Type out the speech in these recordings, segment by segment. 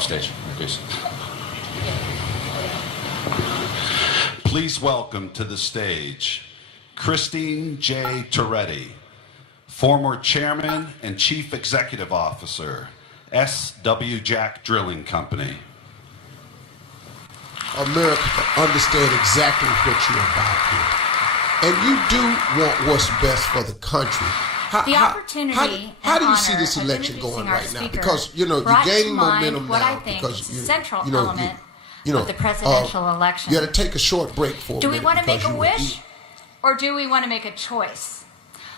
off stage, please. Please welcome to the stage Christine J. Toretti, former Chairman and Chief Executive Officer, S.W. Jack Drilling Company. America to understand exactly what you're about here. And you do want what's best for the country. How do you see this election going right now? Because, you know, you're gaining momentum now because of the presidential election. You got to take a short break for a minute. Do we want to make a wish or do we want to make a choice?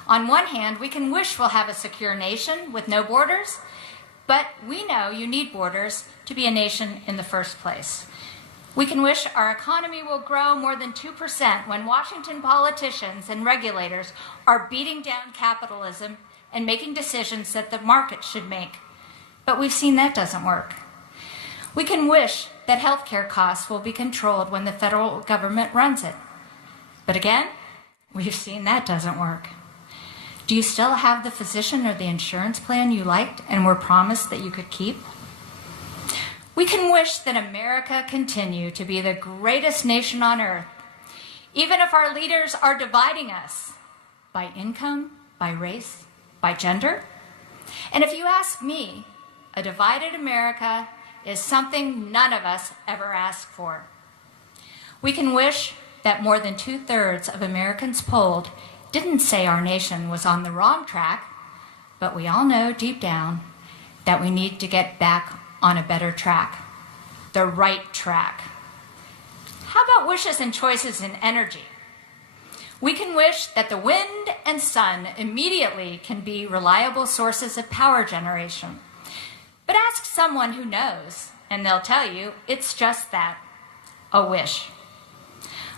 On one hand, we can wish we'll have a secure nation with no borders, but we know you need borders to be a nation in the first place. We can wish our economy will grow more than 2% when Washington politicians and regulators are beating down capitalism and making decisions that the market should make. But we've seen that doesn't work. We can wish that healthcare costs will be controlled when the federal government runs it. But again, we've seen that doesn't work. Do you still have the physician or the insurance plan you liked and were promised that you could keep? We can wish that America continue to be the greatest nation on earth, even if our leaders are dividing us by income, by race, by gender. And if you ask me, a divided America is something none of us ever asked for. We can wish that more than 2/3 of Americans polled didn't say our nation was on the wrong track, but we all know deep down that we need to get back on a better track, the right track. How about wishes and choices in energy? We can wish that the wind and sun immediately can be reliable sources of power generation. But ask someone who knows, and they'll tell you it's just that, a wish.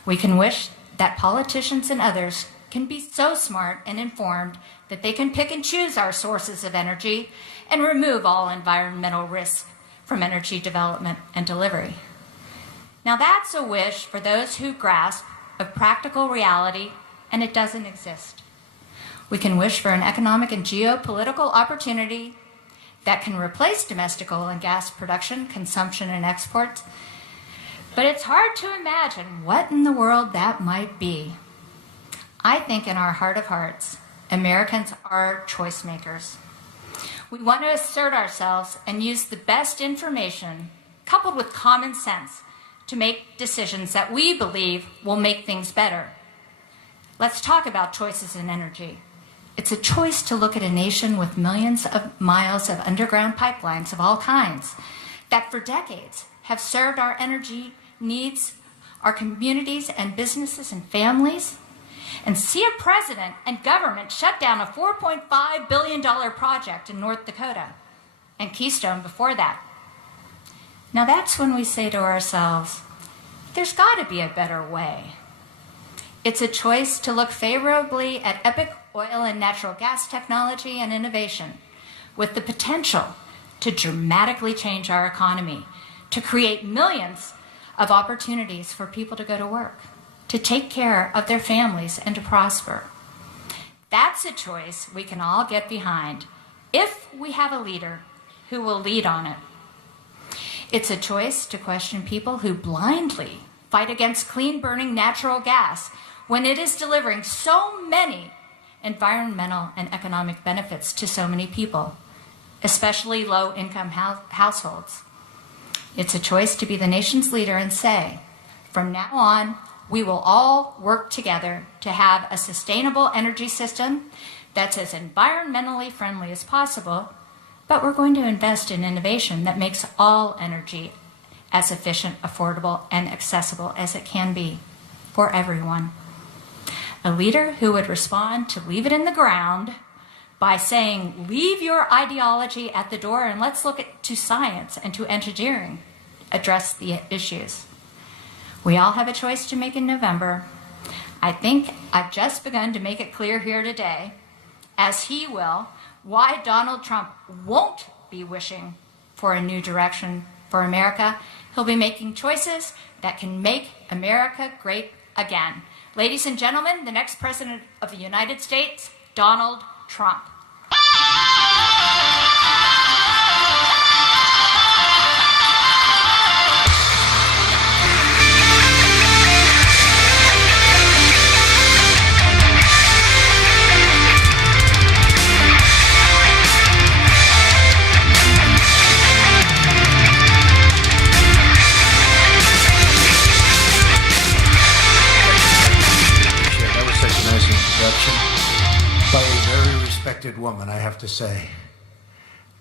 We can wish that politicians and others can be so smart and informed that they can pick and choose our sources of energy and remove all environmental risks from energy development and delivery. Now that's a wish for those who grasp a practical reality, and it doesn't exist. We can wish for an economic and geopolitical opportunity that can replace domestic oil and gas production, consumption, and exports, but it's hard to imagine what in the world that might be. I think in our heart of hearts, Americans are choice makers. We want to assert ourselves and use the best information, coupled with common sense, to make decisions that we believe will make things better. Let's talk about choices in energy. It's a choice to look at a nation with millions of miles of underground pipelines of all kinds that for decades have served our energy needs, our communities and businesses and families, and see a president and government shut down a $4.5 billion project in North Dakota, and Keystone before that. Now that's when we say to ourselves, there's got to be a better way. It's a choice to look favorably at epic oil and natural gas technology and innovation with the potential to dramatically change our economy, to create millions of opportunities for people to go to work, to take care of their families and to prosper. That's a choice we can all get behind if we have a leader who will lead on it. It's a choice to question people who blindly fight against clean-burning natural gas when it is delivering so many environmental and economic benefits to so many people, especially low-income households. It's a choice to be the nation's leader and say, from now on, we will all work together to have a sustainable energy system that's as environmentally friendly as possible, but we're going to invest in innovation that makes all energy as efficient, affordable, and accessible as it can be for everyone. A leader who would respond to leave it in the ground by saying, leave your ideology at the door and let's look to science and to engineering, address the issues. We all have a choice to make in November. I think I've just begun to make it clear here today, as he will, why Donald Trump won't be wishing for a new direction for America. He'll be making choices that can make America great again. Ladies and gentlemen, the next President of the United States, Donald Trump. unexpected woman, I have to say.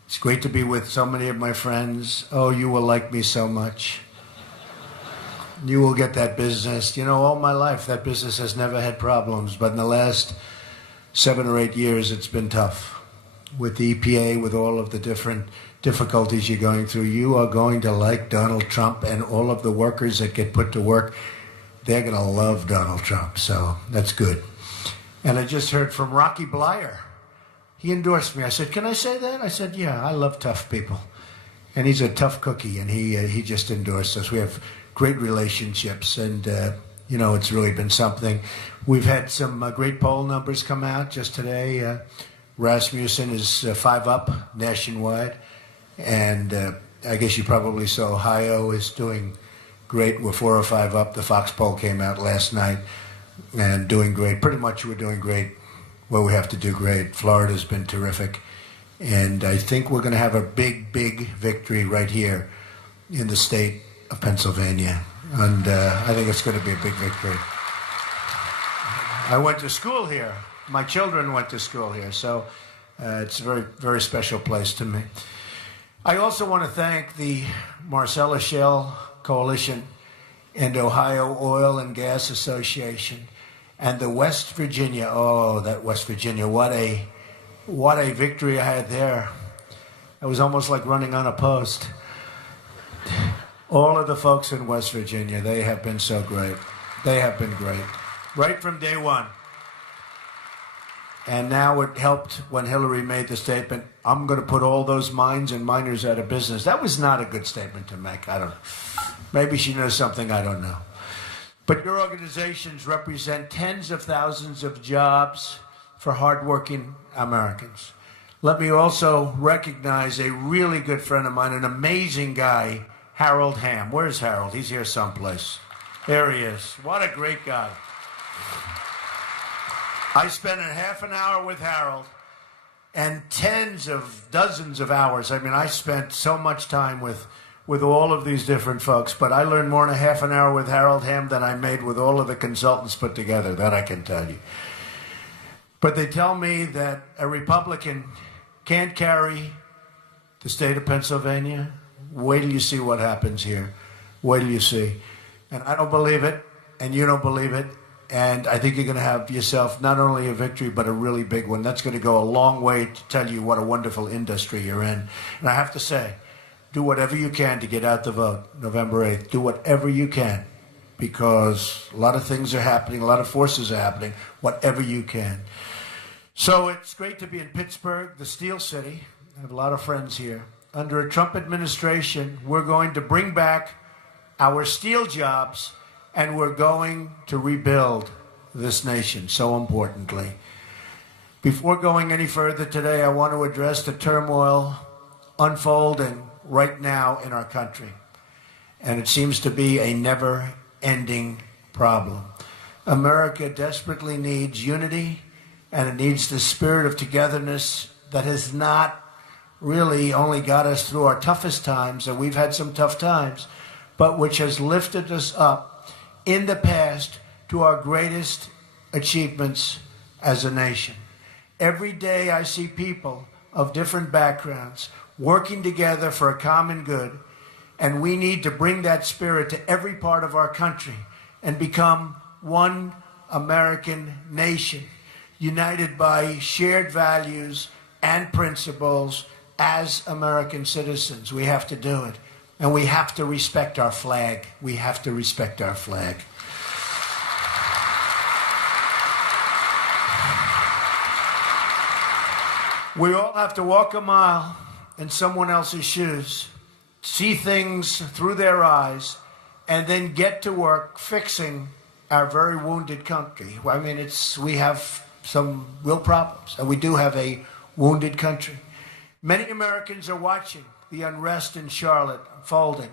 It's great to be with so many of my friends. Oh, you will like me so much. You will get that business. You know, all my life, that business has never had problems. But in the last 7 or 8 years, it's been tough. With the EPA, with all of the different difficulties you're going through, you are going to like Donald Trump, and all of the workers that get put to work, they're going to love Donald Trump. So that's good. And I just heard from Rocky Blyer. He endorsed me. I said, can I say that? I said, yeah, I love tough people. And he's a tough cookie, and he just endorsed us. We have great relationships, and, you know, it's really been something. We've had some great poll numbers come out just today. Rasmussen is 5 up nationwide, and I guess you probably saw Ohio is doing great. We're 4 or 5 up. The Fox poll came out last night, and doing great. Pretty much we're doing great where we have to do great. Florida's been terrific, and I think we're going to have a big, big victory right here in the state of Pennsylvania, and I think it's going to be a big victory. I went to school here. My children went to school here, so it's a very, very special place to me. I also want to thank the Marcellus Shale Coalition and Ohio Oil and Gas Association and the West Virginia. Oh, that West Virginia! What a victory I had there. It was almost like running on a post. All of the folks in West Virginia, they have been so great. They have been great, right from day one. And now it helped when Hillary made the statement, I'm going to put all those mines and miners out of business. That was not a good statement to make. I don't know. Maybe she knows something I don't know. But your organizations represent tens of thousands of jobs for hardworking Americans. Let me also recognize a really good friend of mine, an amazing guy, Harold Hamm. Where's Harold? He's here someplace. There he is. What a great guy. I spent a half an hour with Harold and dozens of hours. I mean, I spent so much time with all of these different folks, but I learned more in a half an hour with Harold Hamm than I made with all of the consultants put together. That I can tell you. But they tell me that a Republican can't carry the state of Pennsylvania. Wait till you see what happens here. Wait till you see. And I don't believe it, and you don't believe it. And I think you're going to have yourself not only a victory, but a really big one. That's going to go a long way to tell you what a wonderful industry you're in. And I have to say, do whatever you can to get out the vote November 8th. Do whatever you can, because a lot of things are happening, a lot of forces are happening, whatever you can. So it's great to be in Pittsburgh, the Steel City. I have a lot of friends here. Under a Trump administration, we're going to bring back our steel jobs, and we're going to rebuild this nation, so importantly. Before going any further today, I want to address the turmoil unfolding right now in our country. And it seems to be a never-ending problem. America desperately needs unity, and it needs the spirit of togetherness that has not really only got us through our toughest times, and we've had some tough times, but which has lifted us up in the past to our greatest achievements as a nation. Every day I see people of different backgrounds working together for a common good, and we need to bring that spirit to every part of our country and become one American nation, united by shared values and principles as American citizens. We have to do it. And we have to respect our flag. We have to respect our flag. We all have to walk a mile in someone else's shoes, see things through their eyes, and then get to work fixing our very wounded country. I mean, we have some real problems, and we do have a wounded country. Many Americans are watching the unrest in Charlotte unfolding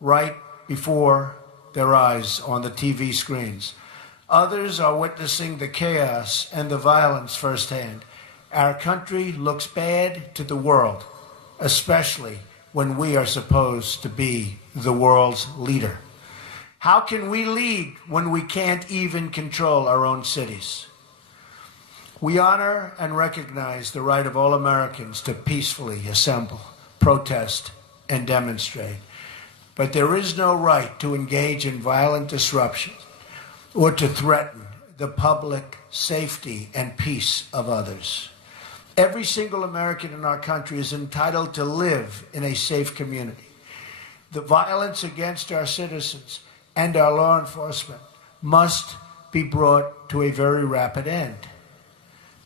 right before their eyes on the TV screens. Others are witnessing the chaos and the violence firsthand. Our country looks bad to the world, especially when we are supposed to be the world's leader. How can we lead when we can't even control our own cities? We honor and recognize the right of all Americans to peacefully assemble, protest, and demonstrate. But there is no right to engage in violent disruption or to threaten the public safety and peace of others. Every single American in our country is entitled to live in a safe community. The violence against our citizens and our law enforcement must be brought to a very rapid end.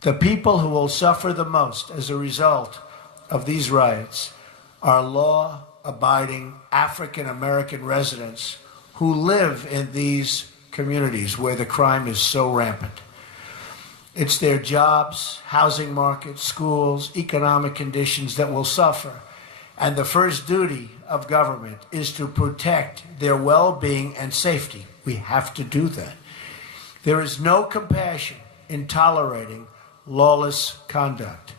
The people who will suffer the most as a result of these riots are law-abiding African-American residents who live in these communities where the crime is so rampant. It's their jobs, housing markets, schools, economic conditions that will suffer. And the first duty of government is to protect their well-being and safety. We have to do that. There is no compassion in tolerating lawless conduct.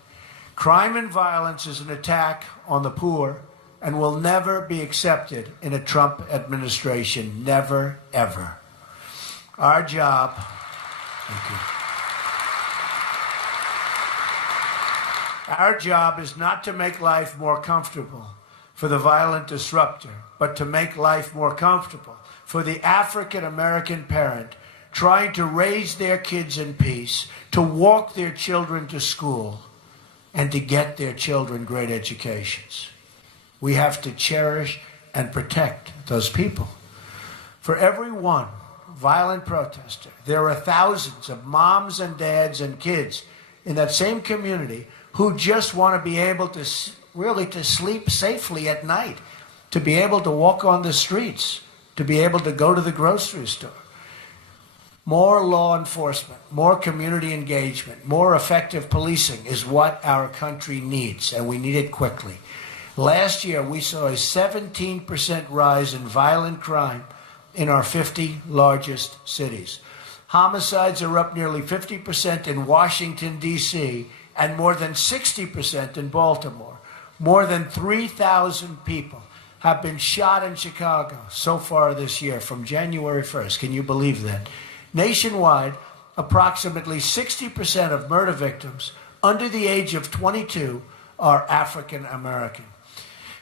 Crime and violence is an attack on the poor and will never be accepted in a Trump administration. Never, ever. Our job, thank you. Our job is not to make life more comfortable for the violent disruptor, but to make life more comfortable for the African-American parent trying to raise their kids in peace, to walk their children to school, and to get their children great educations. We have to cherish and protect those people. For every one violent protester, there are thousands of moms and dads and kids in that same community who just want to be able to really to sleep safely at night, to be able to walk on the streets, to be able to go to the grocery store. More law enforcement, more community engagement, more effective policing is what our country needs, and we need it quickly. Last year, we saw a 17% rise in violent crime in our 50 largest cities. Homicides are up nearly 50% in Washington, D.C., and more than 60% in Baltimore. More than 3,000 people have been shot in Chicago so far this year from January 1st. Can you believe that? Nationwide, approximately 60% of murder victims under the age of 22 are African American.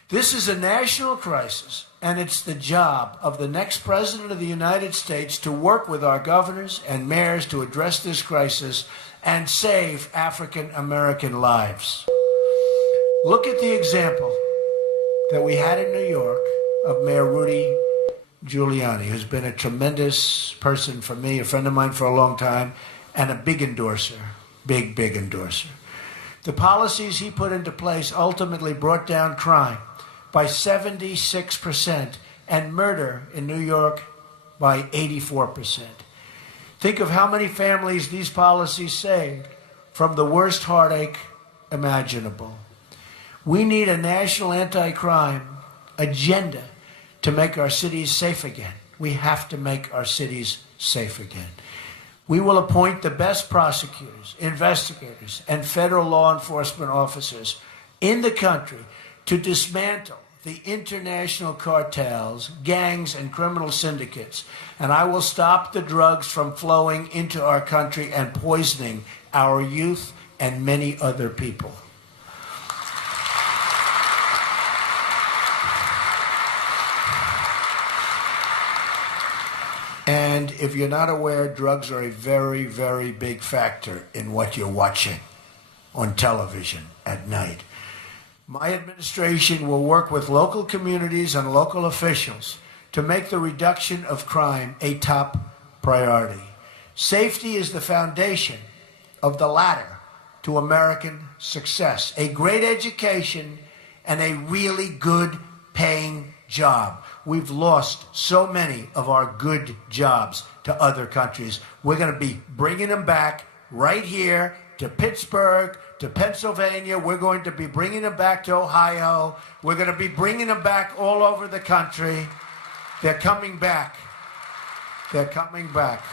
This is a national crisis, and it's the job of the next president of the United States to work with our governors and mayors to address this crisis and save African American lives. Look at the example that we had in New York of Mayor Rudy Giuliani, who's been a tremendous person for me, a friend of mine for a long time, and a big endorser, big endorser. The policies he put into place ultimately brought down crime by 76% and murder in New York by 84%. Think of how many families these policies saved from the worst heartache imaginable. We need a national anti-crime agenda to make our cities safe again. We have to make our cities safe again. We will appoint the best prosecutors, investigators, and federal law enforcement officers in the country to dismantle the international cartels, gangs, and criminal syndicates. And I will stop the drugs from flowing into our country and poisoning our youth and many other people. And if you're not aware, drugs are a very, very big factor in what you're watching on television at night. My administration will work with local communities and local officials to make the reduction of crime a top priority. Safety is the foundation of the ladder to American success. A great education and a really good paying job. We've lost so many of our good jobs to other countries. We're going to be bringing them back right here to Pittsburgh, to Pennsylvania. We're going to be bringing them back to Ohio. We're going to be bringing them back all over the country. They're coming back. They're coming back.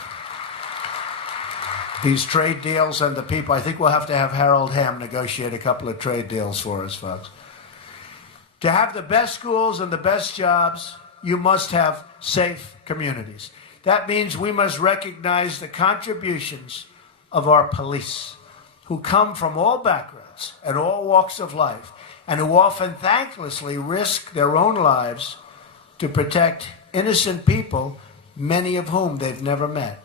These trade deals and the people, I think we'll have to have Harold Hamm negotiate a couple of trade deals for us, folks. To have the best schools and the best jobs, you must have safe communities. That means we must recognize the contributions of our police, who come from all backgrounds and all walks of life, and who often thanklessly risk their own lives to protect innocent people, many of whom they've never met.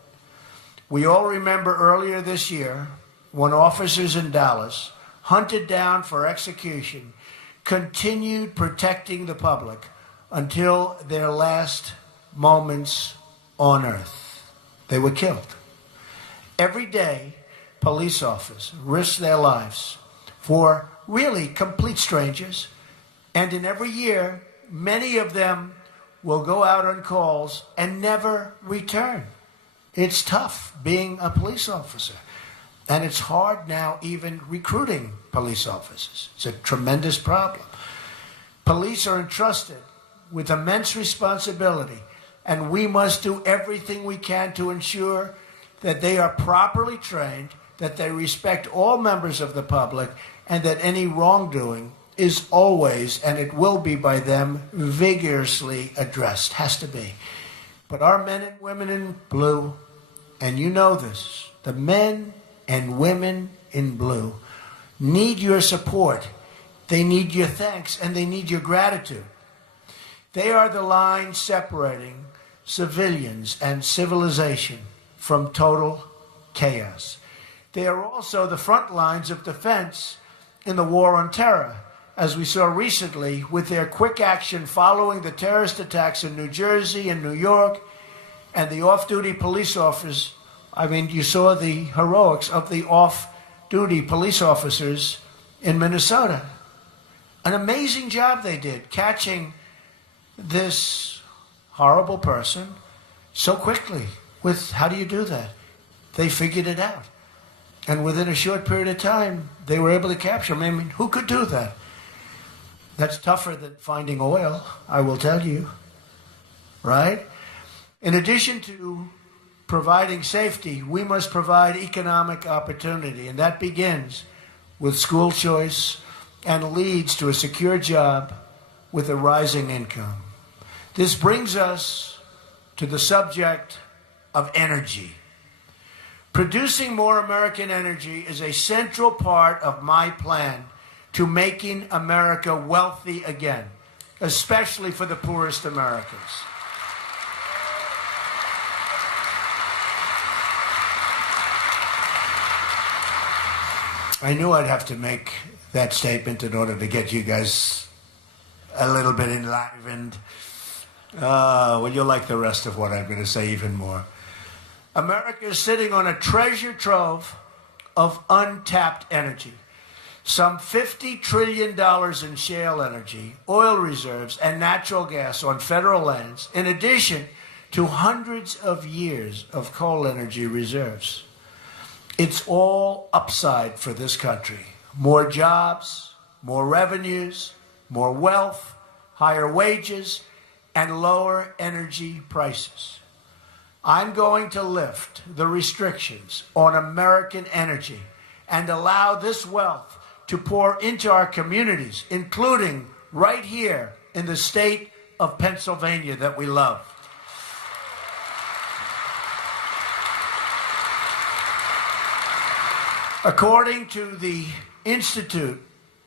We all remember earlier this year when officers in Dallas, hunted down for execution, continued protecting the public until their last moments on earth. They were killed. Every day, police officers risk their lives for really complete strangers, and in every year, many of them will go out on calls and never return. It's tough being a police officer, and it's hard now even recruiting police officers. It's a tremendous problem. Police are entrusted with immense responsibility, and we must do everything we can to ensure that they are properly trained, that they respect all members of the public, and that any wrongdoing is always, and it will be by them, vigorously addressed. Has to be. But our men and women in blue, and you know this, the men and women in blue need your support. They need your thanks, and they need your gratitude. They are the line separating civilians and civilization from total chaos. They are also the front lines of defense in the war on terror, as we saw recently with their quick action following the terrorist attacks in New Jersey and New York, and the off-duty police officers. I mean, you saw the heroics of the off-duty police officers in Minnesota. An amazing job they did, catching this horrible person so quickly. How do you do that? They figured it out. And within a short period of time, they were able to capture him. I mean, who could do that? That's tougher than finding oil, I will tell you. Right? In addition to providing safety, we must provide economic opportunity, and that begins with school choice and leads to a secure job with a rising income. This brings us to the subject of energy. Producing more American energy is a central part of my plan to making America wealthy again, especially for the poorest Americans. I knew I'd have to make that statement in order to get you guys a little bit enlivened. Well, you'll like the rest of what I'm going to say even more. America is sitting on a treasure trove of untapped energy. Some $50 trillion in shale energy, oil reserves, and natural gas on federal lands, in addition to hundreds of years of coal energy reserves. It's all upside for this country. More jobs, more revenues, more wealth, higher wages, and lower energy prices. I'm going to lift the restrictions on American energy and allow this wealth to pour into our communities, including right here in the state of Pennsylvania that we love. According to the Institute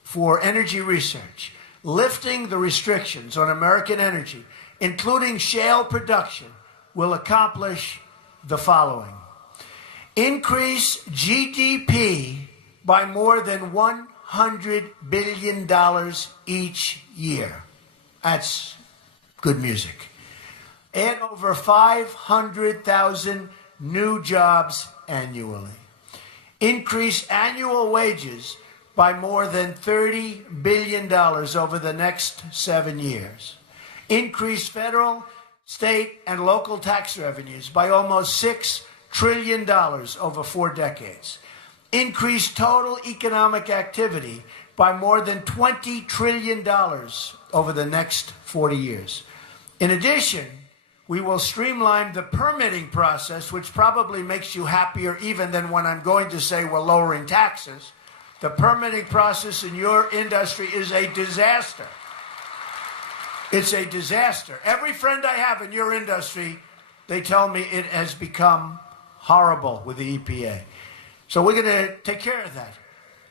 for Energy Research, lifting the restrictions on American energy, including shale production, will accomplish the following. Increase GDP by more than $100 billion each year. That's good music. Add over 500,000 new jobs annually. Increase annual wages by more than $30 billion over the next 7 years. Increase federal, state, and local tax revenues by almost $6 trillion over 4 decades. Increase total economic activity by more than $20 trillion over the next 40 years. In addition, we will streamline the permitting process, which probably makes you happier even than when I'm going to say we're lowering taxes. The permitting process in your industry is a disaster. It's a disaster. Every friend I have in your industry, they tell me it has become horrible with the EPA. So we're going to take care of that.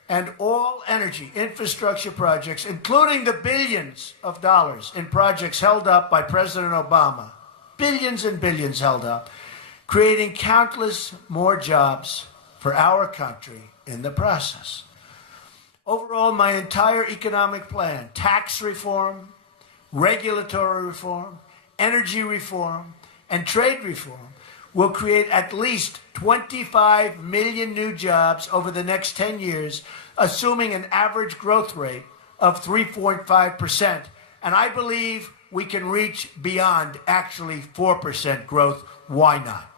And all energy infrastructure projects, including the billions of dollars in projects held up by President Obama, billions and billions held up, creating countless more jobs for our country in the process. Overall, my entire economic plan, tax reform, regulatory reform, energy reform, and trade reform, will create at least 25 million new jobs over the next 10 years, assuming an average growth rate of 3.5%. And I believe we can reach beyond actually 4% growth. Why not?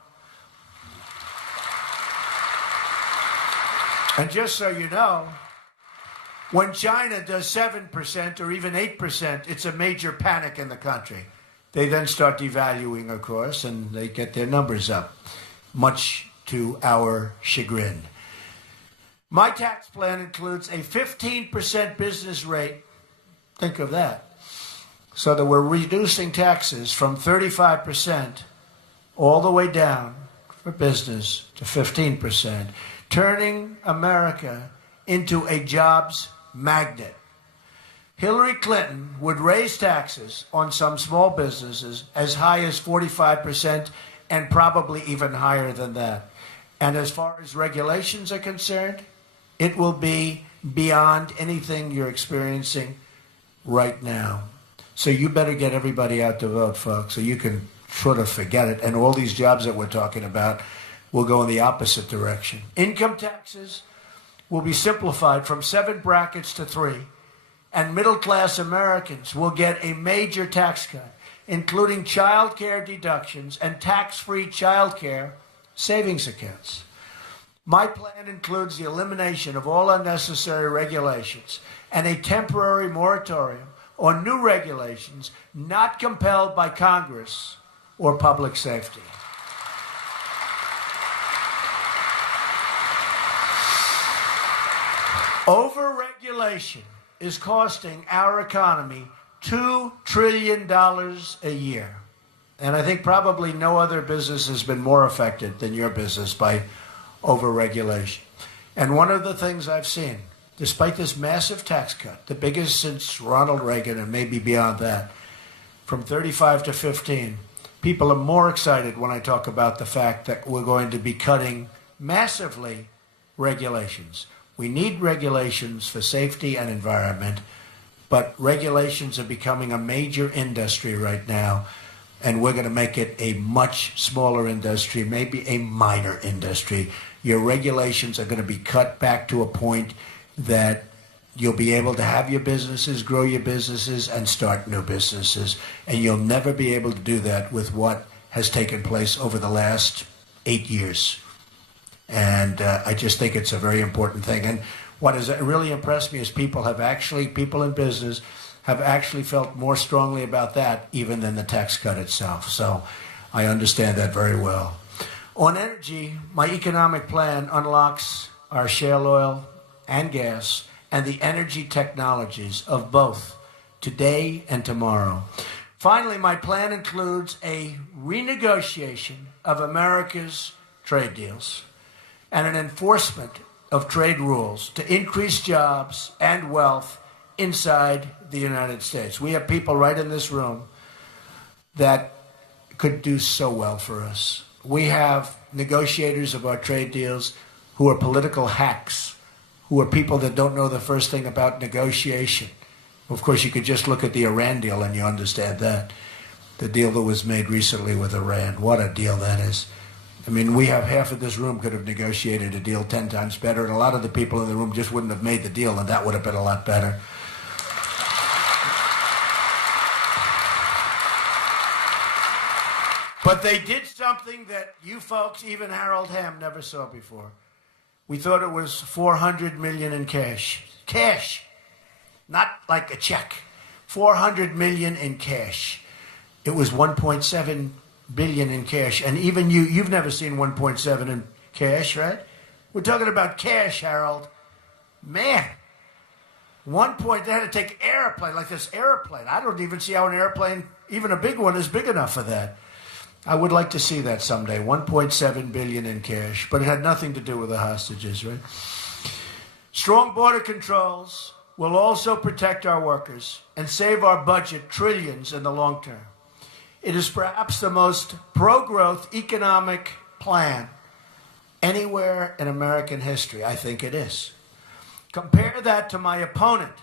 And just so you know, when China does 7% or even 8%, it's a major panic in the country. They then start devaluing, of course, and they get their numbers up, much to our chagrin. My tax plan includes a 15% business rate. Think of that. So that we're reducing taxes from 35% all the way down for business to 15%, turning America into a jobs magnet. Hillary Clinton would raise taxes on some small businesses as high as 45% and probably even higher than that. And as far as regulations are concerned, it will be beyond anything you're experiencing right now. So you better get everybody out to vote, folks, so you can sort of forget it. And all these jobs that we're talking about will go in the opposite direction. Income taxes will be simplified from 7 brackets to 3. And middle-class Americans will get a major tax cut, including child care deductions and tax-free child care savings accounts. My plan includes the elimination of all unnecessary regulations and a temporary moratorium on new regulations not compelled by Congress or public safety. Overregulation is costing our economy $2 trillion a year. And I think probably no other business has been more affected than your business by overregulation. And one of the things I've seen, despite this massive tax cut, the biggest since Ronald Reagan and maybe beyond that, from 35 to 15, people are more excited when I talk about the fact that we're going to be cutting massively regulations. We need regulations for safety and environment, but regulations are becoming a major industry right now, and we're going to make it a much smaller industry, maybe a minor industry. Your regulations are going to be cut back to a point that you'll be able to have your businesses, grow your businesses, and start new businesses. And you'll never be able to do that with what has taken place over the last 8 years. And I just think it's a very important thing. And what has really impressed me is people in business have actually felt more strongly about that even than the tax cut itself. So I understand that very well. On energy, my economic plan unlocks our shale oil and gas and the energy technologies of both today and tomorrow. Finally, my plan includes a renegotiation of America's trade deals and an enforcement of trade rules to increase jobs and wealth inside the United States. We have people right in this room that could do so well for us. We have negotiators of our trade deals who are political hacks, who are people that don't know the first thing about negotiation. Of course, you could just look at the Iran deal and you understand that. The deal that was made recently with Iran. What a deal that is. I mean, we have half of this room could have negotiated a deal 10 times better, and a lot of the people in the room just wouldn't have made the deal, and that would have been a lot better. But they did something that you folks, even Harold Hamm, never saw before. We thought it was $400 million in cash. Cash. Not like a check. $400 million in cash. It was $1.7 billion in cash. And even you've never seen 1.7 in cash, right? We're talking about cash, Harold. Man. They had to take airplane, like this airplane. I don't even see how an airplane, even a big one, is big enough for that. I would like to see that someday, $1.7 billion in cash, but it had nothing to do with the hostages, right? Strong border controls will also protect our workers and save our budget trillions in the long term. It is perhaps the most pro-growth economic plan anywhere in American history. I think it is. Compare that to my opponent.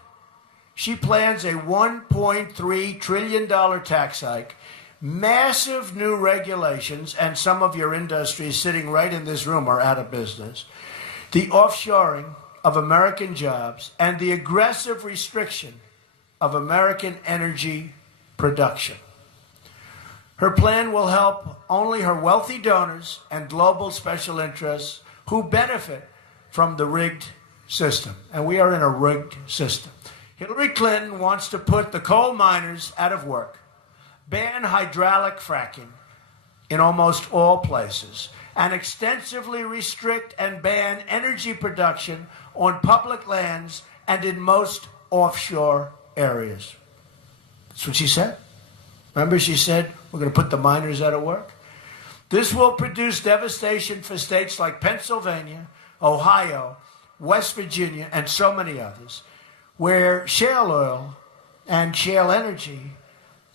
She plans a $1.3 trillion tax hike, massive new regulations, and some of your industries sitting right in this room are out of business, the offshoring of American jobs, and the aggressive restriction of American energy production. Her plan will help only her wealthy donors and global special interests who benefit from the rigged system. And we are in a rigged system. Hillary Clinton wants to put the coal miners out of work, ban hydraulic fracking in almost all places, and extensively restrict and ban energy production on public lands and in most offshore areas. That's what she said. Remember, she said, we're going to put the miners out of work? This will produce devastation for states like Pennsylvania, Ohio, West Virginia, and so many others, where shale oil and shale energy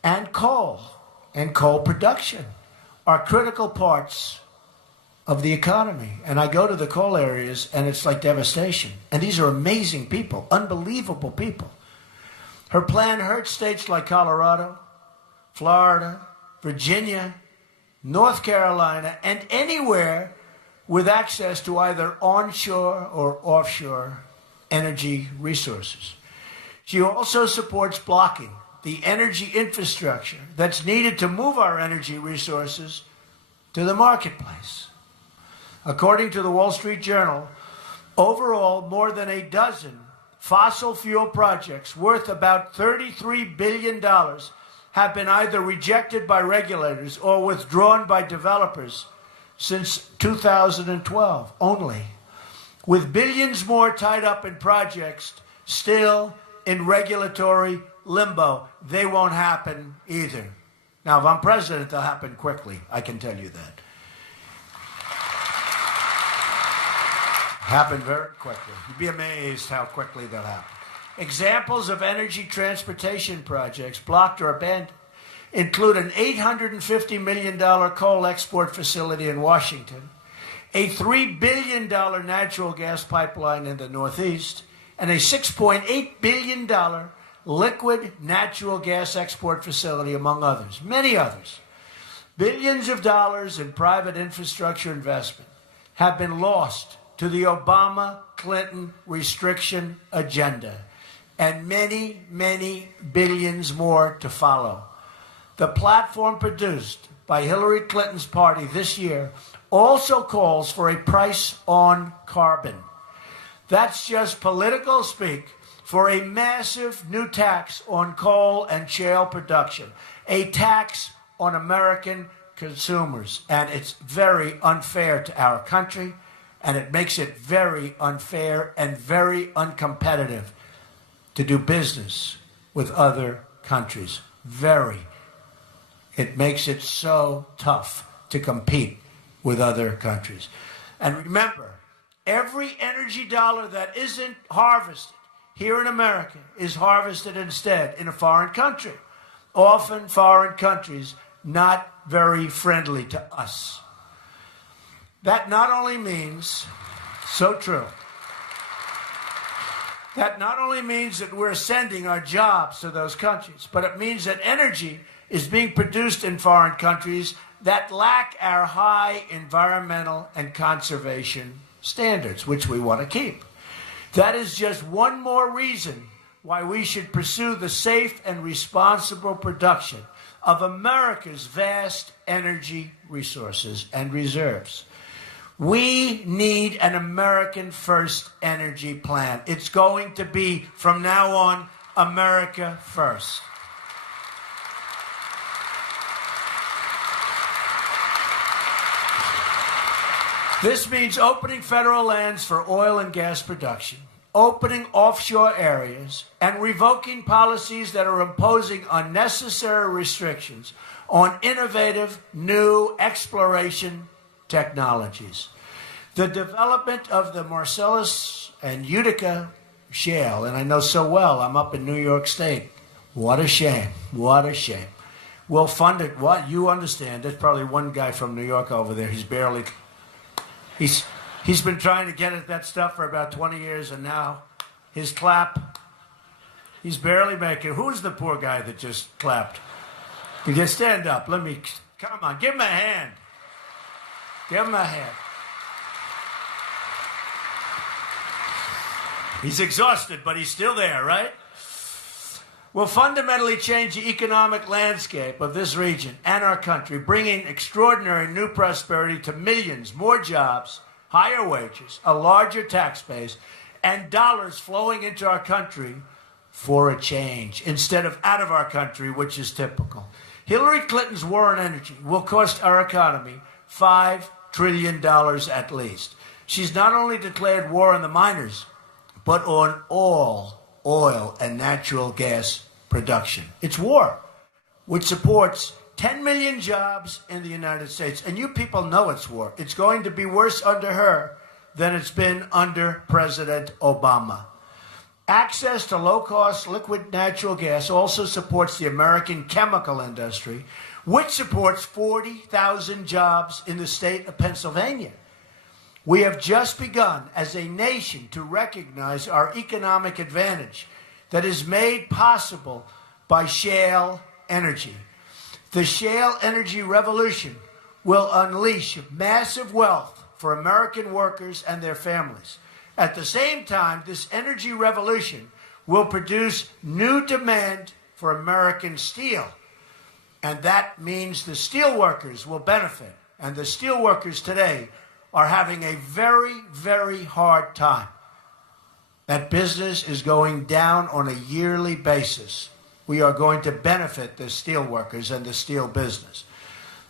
and coal production are critical parts of the economy. And I go to the coal areas, and it's like devastation. And these are amazing people, unbelievable people. Her plan hurts states like Colorado, Florida, Virginia, North Carolina, and anywhere with access to either onshore or offshore energy resources. She also supports blocking the energy infrastructure that's needed to move our energy resources to the marketplace. According to the Wall Street Journal, overall, more than a dozen fossil fuel projects worth about $33 billion have been either rejected by regulators or withdrawn by developers since 2012 only, with billions more tied up in projects still in regulatory limbo. They won't happen either. Now, if I'm president, they'll happen quickly. I can tell you that. Happen very quickly. You'd be amazed how quickly they'll happen. Examples of energy transportation projects blocked or abandoned include an $850 million coal export facility in Washington, a $3 billion natural gas pipeline in the Northeast, and a $6.8 billion liquid natural gas export facility, among others, many others. Billions of dollars in private infrastructure investment have been lost to the Obama-Clinton restriction agenda, and many, many billions more to follow. The platform produced by Hillary Clinton's party this year also calls for a price on carbon. That's just political speak for a massive new tax on coal and shale production, a tax on American consumers. And it's very unfair to our country, and it makes it very unfair and very uncompetitive to do business with other countries. Very. It makes it so tough to compete with other countries. And remember, every energy dollar that isn't harvested here in America is harvested instead in a foreign country. Often foreign countries not very friendly to us. That not only means, so true, that not only means that we're sending our jobs to those countries, but it means that energy is being produced in foreign countries that lack our high environmental and conservation standards, which we want to keep. That is just one more reason why we should pursue the safe and responsible production of America's vast energy resources and reserves. We need an American first energy plan. It's going to be, from now on, America first. This means opening federal lands for oil and gas production, opening offshore areas and revoking policies that are imposing unnecessary restrictions on innovative new exploration technologies. The development of the Marcellus and Utica shale, and I know so well, I'm up in New York State. What a shame. What a shame. We'll fund it. What? You understand. There's probably one guy from New York over there. He's been trying to get at that stuff for about 20 years, and now his clap, he's barely making. Who's the poor guy that just clapped? You just stand up. Come on, give him a hand. Give him a hand. He's exhausted, but he's still there, right? Will fundamentally change the economic landscape of this region and our country, bringing extraordinary new prosperity to millions, more jobs, higher wages, a larger tax base, and dollars flowing into our country for a change instead of out of our country, which is typical. Hillary Clinton's war on energy will cost our economy $5 trillion at least. She's not only declared war on the miners, but on all oil and natural gas production. It's war, which supports 10 million jobs in the United States. And you people know it's war. It's going to be worse under her than it's been under President Obama. Access to low-cost liquid natural gas also supports the American chemical industry, which supports 40,000 jobs in the state of Pennsylvania. We have just begun as a nation to recognize our economic advantage that is made possible by shale energy. The shale energy revolution will unleash massive wealth for American workers and their families. At the same time, this energy revolution will produce new demand for American steel. And that means the steel workers will benefit. And the steel workers today are having a very, very hard time. That business is going down on a yearly basis. We are going to benefit the steel workers and the steel business.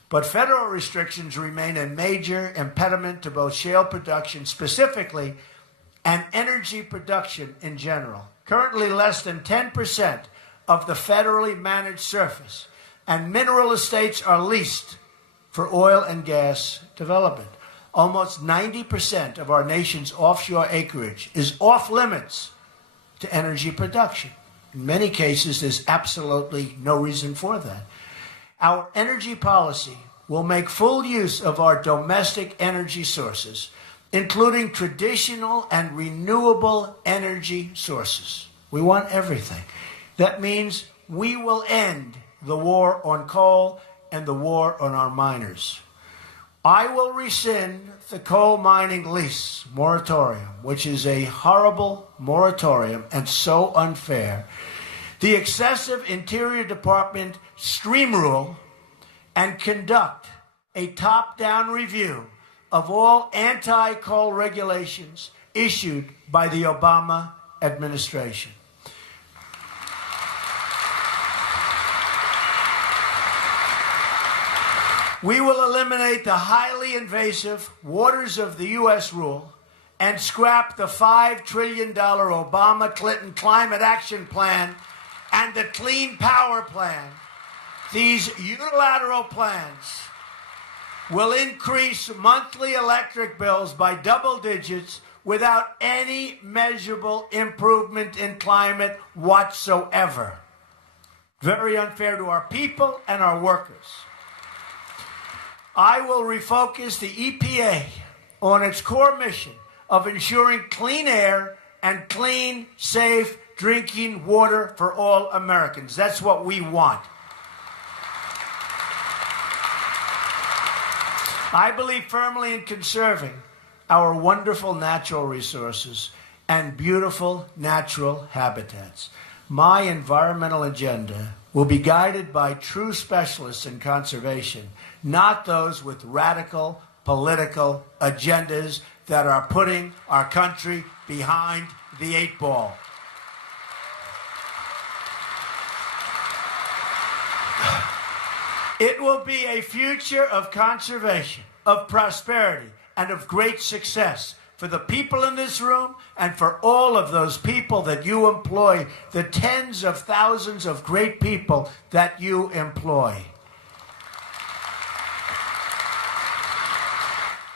But federal restrictions remain a major impediment to both shale production specifically and energy production in general. Currently, less than 10% of the federally managed surface and mineral estates are leased for oil and gas development. Almost 90% of our nation's offshore acreage is off limits to energy production. In many cases, there's absolutely no reason for that. Our energy policy will make full use of our domestic energy sources, including traditional and renewable energy sources. We want everything. That means we will end the war on coal and the war on our miners. I will rescind the coal mining lease moratorium, which is a horrible moratorium and so unfair, the excessive Interior Department stream rule, and conduct a top-down review of all anti-coal regulations issued by the Obama administration. We will eliminate the highly invasive Waters of the U.S. rule and scrap the $5 trillion Obama-Clinton Climate Action Plan and the Clean Power Plan. These unilateral plans will increase monthly electric bills by double digits without any measurable improvement in climate whatsoever. Very unfair to our people and our workers. I will refocus the EPA on its core mission of ensuring clean air and clean, safe drinking water for all Americans. That's what we want. I believe firmly in conserving our wonderful natural resources and beautiful natural habitats. My environmental agenda will be guided by true specialists in conservation, not those with radical political agendas that are putting our country behind the 8 ball. It will be a future of conservation, of prosperity, and of great success for the people in this room and for all of those people that you employ, the tens of thousands of great people that you employ.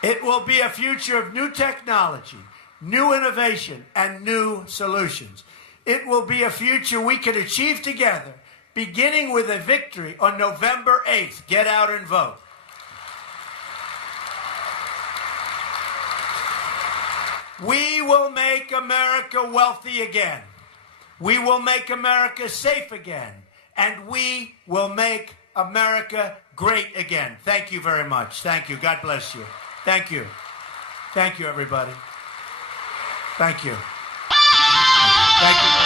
It will be a future of new technology, new innovation, and new solutions. It will be a future we can achieve together, beginning with a victory on November 8th. Get out and vote. We will make America wealthy again. We will make America safe again. And we will make America great again. Thank you very much. Thank you. God bless you. Thank you. Thank you, everybody. Thank you. Thank you.